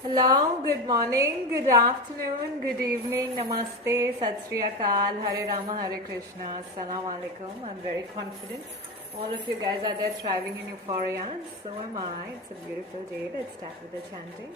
Hello, good morning, good afternoon, good evening, namaste, Sat Sri Akal, Hare Rama, Hare Krishna, Assalamu Alaikum. I'm very confident all of you guys are there thriving in euphoria, and so am I. It's a beautiful day. Let's start with the chanting.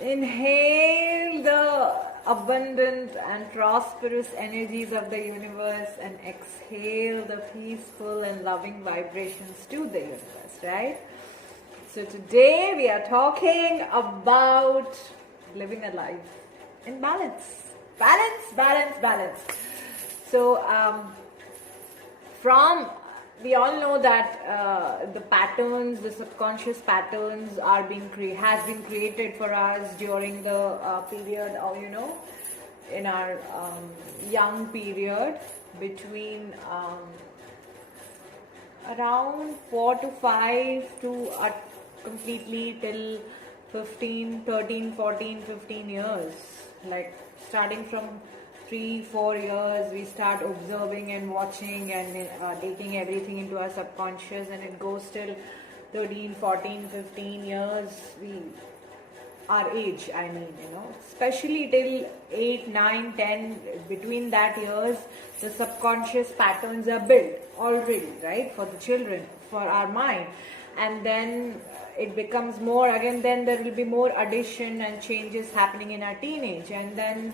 Inhale the abundant and prosperous energies of the universe and exhale the peaceful and loving vibrations to the universe, right? So today we are talking about living a life in balance. Balance, balance, balance. So we all know that the patterns, the subconscious patterns has been created for us during the period of, in our young period between around 4 to 5 to completely till 15, 13, 14, 15 years. Like starting from 3-4 years, we start observing and watching and taking everything into our subconscious, and it goes till 13, 14, 15 years. Our age, especially till 8, 9, 10, between that years, the subconscious patterns are built already, right, for the children, for our mind. And then it becomes more, again, then there will be more addition and changes happening in our teenage. And then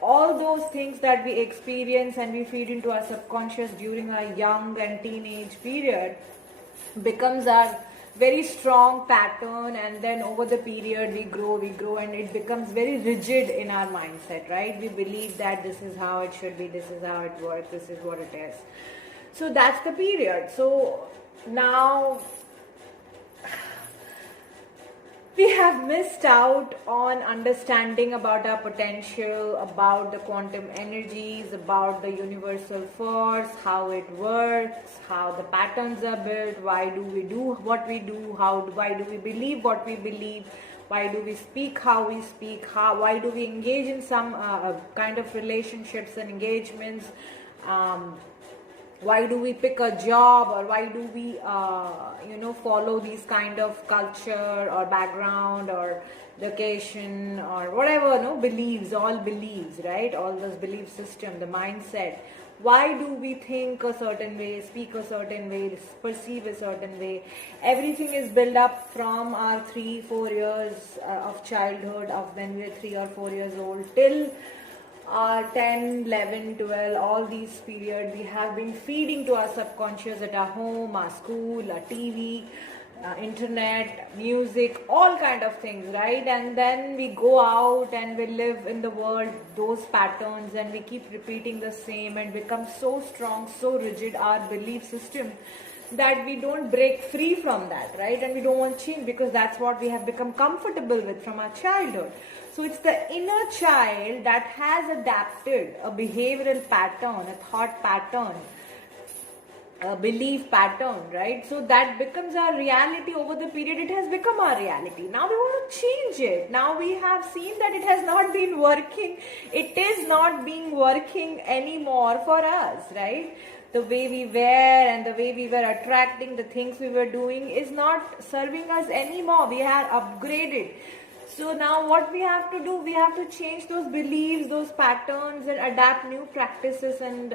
all those things that we experience and we feed into our subconscious during our young and teenage period becomes our very strong pattern, and then over the period we grow, and it becomes very rigid in our mindset, right? We believe that this is how it should be, this is how it works, this is what it is. So that's the period. So now we have missed out on understanding about our potential, about the quantum energies, about the universal force, how it works, how the patterns are built, why do we do what we do, why do we believe what we believe, why do we speak how we speak, why do we engage in some kind of relationships and engagements, why do we pick a job, or why do we follow these kind of culture or background or location or whatever, beliefs, all beliefs, right? All those belief system, the mindset. Why do we think a certain way, speak a certain way, perceive a certain way? Everything is built up from our 3-4 years of childhood, of when we are 3 or 4 years old, till 10, 11, 12, all these periods we have been feeding to our subconscious at our home, our school, our TV, internet, music, all kind of things, right? And then we go out and we live in the world, those patterns, and we keep repeating the same and become so strong, so rigid, our belief system, that we don't break free from that, right? And we don't want to change because that's what we have become comfortable with from our childhood. So it's the inner child that has adapted a behavioral pattern, a thought pattern, a belief pattern, right? So that becomes our reality over the period. It has become our reality. Now we want to change it. Now we have seen that it has not been working. It is not being working anymore for us, right? The way we were and the way we were attracting, the things we were doing is not serving us anymore. We are upgraded. So now what we have to do, we have to change those beliefs, those patterns, and adapt new practices and,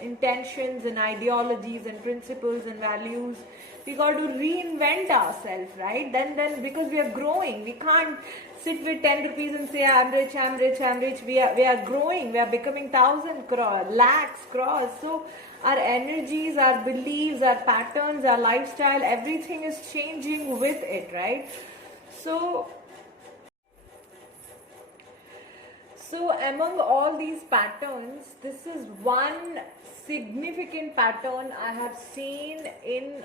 intentions and ideologies and principles and values. We got to reinvent ourselves, right? Then because we are growing, we can't sit with 10 rupees and say I'm rich, I'm rich, I'm rich. We are growing, we are becoming 1,000 crore, lakhs, crores. So our energies, our beliefs, our patterns, our lifestyle, everything is changing with it, right? So among all these patterns, this is one significant pattern I have seen in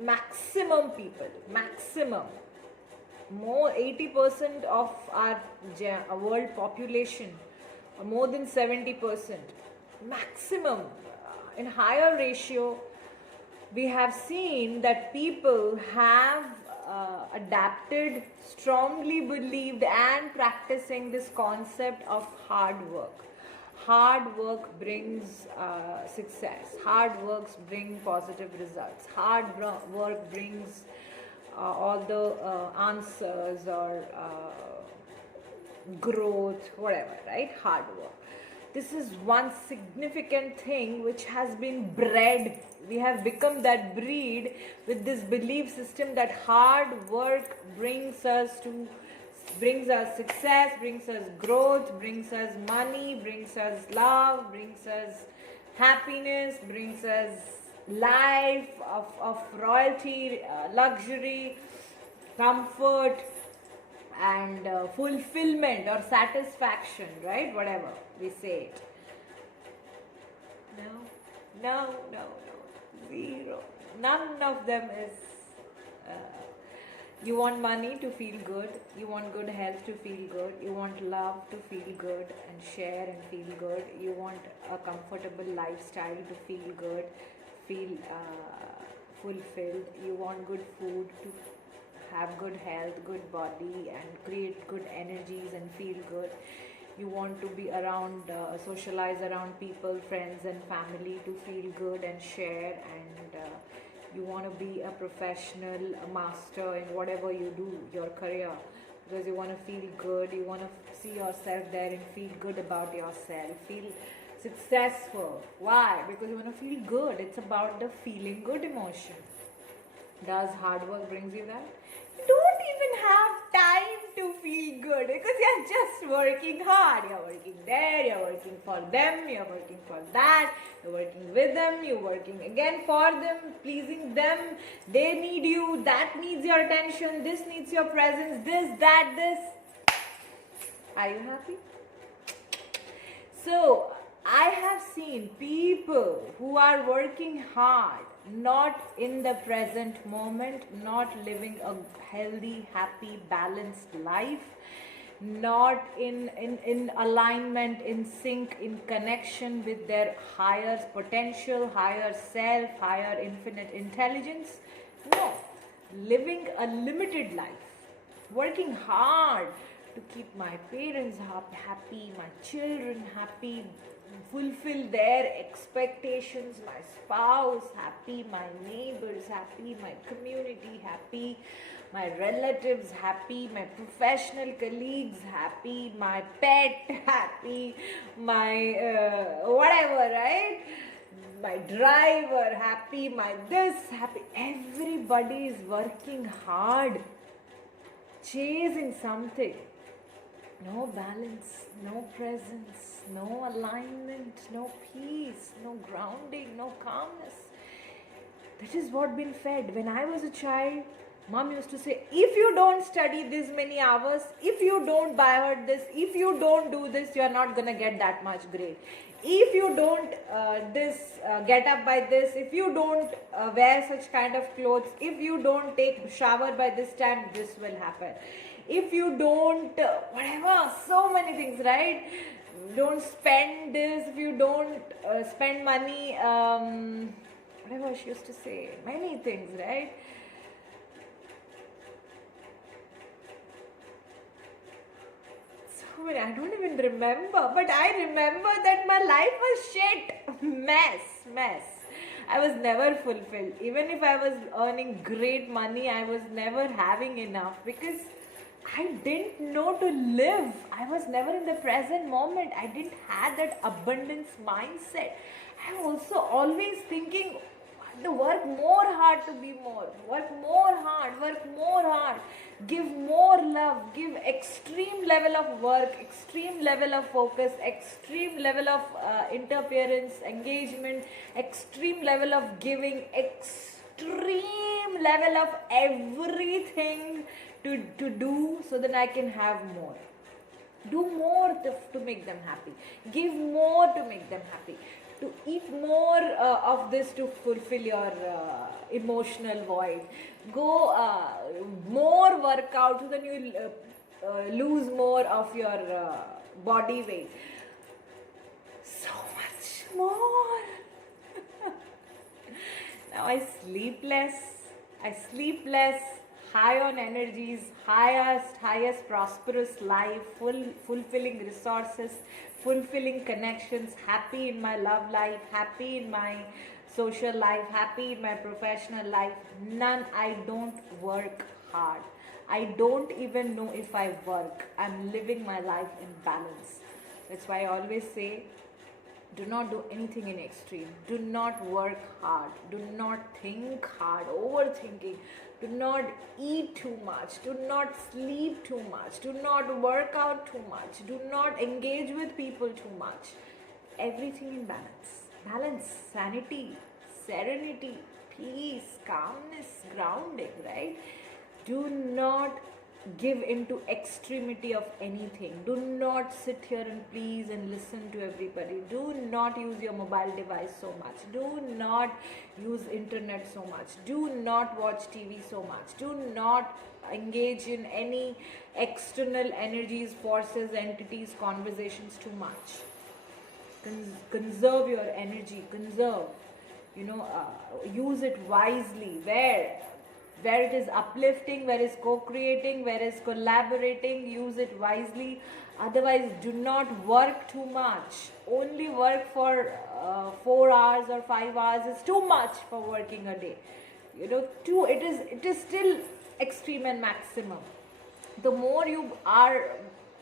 maximum people, maximum, more 80% of our world population, more than 70%, maximum, in higher ratio, we have seen that people have adapted, strongly believed and practicing this concept of hard work. Hard work brings success. Hard works bring positive results. Hard work brings all the answers or growth, whatever, right? Hard work. This is one significant thing which has been bred. We have become that breed with this belief system that hard work brings us success, brings us growth, brings us money, brings us love, brings us happiness, brings us life of royalty, luxury, comfort, and fulfillment or satisfaction, right? Whatever we say it. No, zero. None of them is. You want money to feel good, you want good health to feel good, you want love to feel good and share and feel good, you want a comfortable lifestyle to feel good, feel fulfilled, you want good food to have good health, good body, and create good energies and feel good. You want to be around, socialize around people, friends, and family to feel good and share, and you want to be a professional, a master in whatever you do, your career, because you want to feel good, you want to see yourself there and feel good about yourself, feel successful. Why? Because you want to feel good. It's about the feeling good emotion. Does hard work brings you that? You don't even have time to feel good because you're just working hard. You're working there, you're working for them, you're working for that, you're working with them, you're working again for them, pleasing them. They need you, that needs your attention, this needs your presence, this, that, this. Are you happy? So, I have seen people who are working hard, not in the present moment, not living a healthy, happy, balanced life, not in alignment, in sync, in connection with their higher potential, higher self, higher infinite intelligence. No, living a limited life, working hard to keep my parents happy, my children happy, fulfill their expectations, my spouse happy, my neighbors happy, my community happy, my relatives happy, my professional colleagues happy, my pet happy, my whatever, right? My driver happy, my this happy. Everybody is working hard, chasing something. No balance, no presence, no alignment, no peace, no grounding, no calmness. That is what been fed. When I was a child, mom used to say, if you don't study this many hours, if you don't buy her this, if you don't do this, you are not going to get that much grade. If you don't get up by this, if you don't wear such kind of clothes, if you don't take shower by this time, this will happen. If you don't, whatever, so many things, right? Don't spend this, if you don't spend money, whatever she used to say, many things, right? So many, I don't even remember, but I remember that my life was shit, mess. I was never fulfilled. Even if I was earning great money, I was never having enough because I didn't know to live. I was never in the present moment. I didn't have that abundance mindset. I also always thinking to work more hard to be more. Work more hard. Give more love. Give extreme level of work, extreme level of focus, extreme level of interference, engagement, extreme level of giving, extreme level of everything to do so that I can have more. Do more to make them happy. Give more to make them happy. To eat more of this to fulfill your emotional void. Go more workout so that you lose more of your body weight. So much more. Now I sleep less. I sleep less, high on energies, highest prosperous life, fulfilling resources, fulfilling connections, happy in my love life, happy in my social life, happy in my professional life. None, I don't work hard. I don't even know if I work. I'm living my life in balance. That's why I always say, do not do anything in extreme. Do not work hard. Do not think hard. Overthinking. Do not eat too much. Do not sleep too much. Do not work out too much. Do not engage with people too much. Everything in balance. Balance, sanity, serenity, peace, calmness, grounding, right? Do not give into extremity of anything. Do not sit here and please and listen to everybody. Do not use your mobile device so much. Do not use internet so much. Do not watch TV so much. Do not engage in any external energies, forces, entities, conversations too much. Conserve your energy. Conserve, use it wisely. Where it is uplifting, where is co-creating, where is collaborating, use it wisely. Otherwise, do not work too much. Only work for 4 hours or 5 hours is too much for working a day. It is still extreme and maximum. The more you are,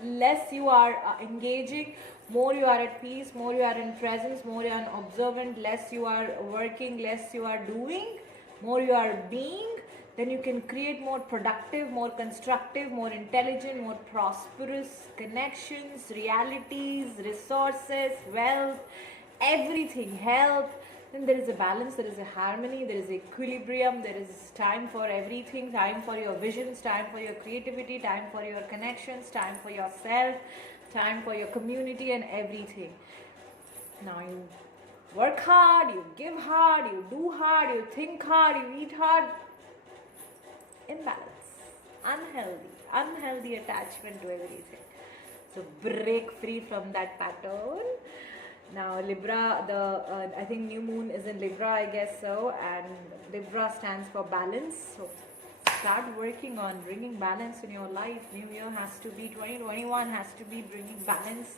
less you are engaging, more you are at peace, more you are in presence, more you are observant, less you are working, less you are doing, more you are being, then you can create more productive, more constructive, more intelligent, more prosperous connections, realities, resources, wealth, everything, health. Then there is a balance, there is a harmony, there is equilibrium, there is time for everything, time for your visions, time for your creativity, time for your connections, time for yourself, time for your community and everything. Now you work hard, you give hard, you do hard, you think hard, you eat hard. Imbalance, unhealthy attachment to everything. So break free from that pattern. Now Libra, I think new moon is in Libra, I guess so, and Libra stands for balance. So start working on bringing balance in your life. New year has to be 2021 has to be bringing balance,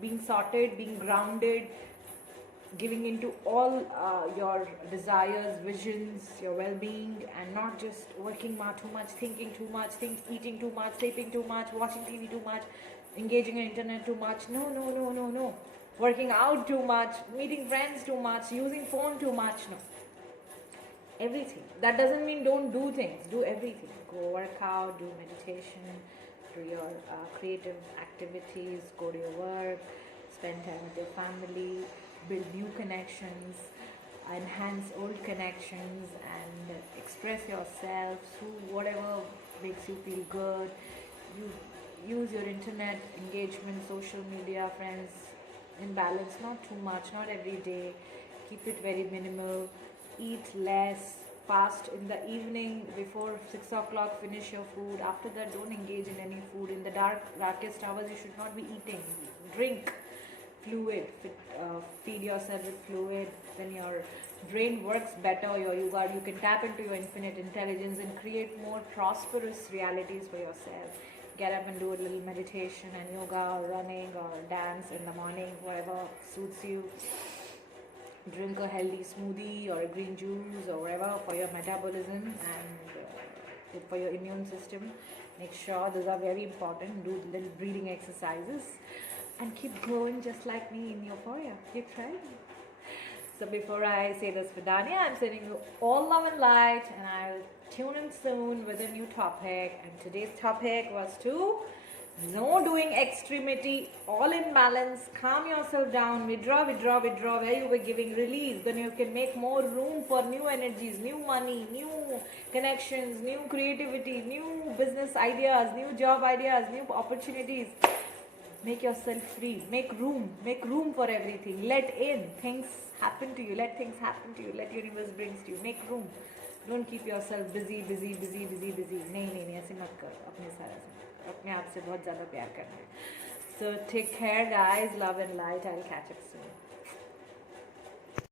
being sorted, being grounded, giving into all your desires, visions, your well-being, and not just working too much, thinking too much, eating too much, sleeping too much, watching TV too much, engaging in internet too much. No. Working out too much, meeting friends too much, using phone too much. No. Everything. That doesn't mean don't do things. Do everything. Go work out, do meditation, do your creative activities, go to your work, spend time with your family, build new connections, enhance old connections, and express yourself through whatever makes you feel good. You use your internet engagement, social media, friends in balance, not too much, not every day. Keep it very minimal. Eat less. Fast in the evening before 6 o'clock. Finish your food. After that, don't engage in any food. In the darkest hours, you should not be eating. Drink fluid, feed yourself with fluid. When your brain works better, you can tap into your infinite intelligence and create more prosperous realities for yourself. Get up and do a little meditation and yoga or running or dance in the morning, whatever suits you. Drink a healthy smoothie or a green juice or whatever for your metabolism and for your immune system. Make sure those are very important. Do little breathing exercises and keep growing just like me in euphoria. Keep trying. So before I say this for Dania, I'm sending you all love and light, and I'll tune in soon with a new topic. And today's topic was to no doing extremity, all in balance. Calm yourself down, withdraw where you were giving, release. Then you can make more room for new energies, new money, new connections, new creativity, new business ideas, new job ideas, new opportunities. Make yourself free. Make room for everything. Let in things happen to you. Let things happen to you. Let universe brings to you. Make room. Don't keep yourself busy. नहीं ऐसे मत करो अपने सारा से, अपने आप से बहुत ज़्यादा प्यार करना है. So take care guys, love and light. I'll catch up soon.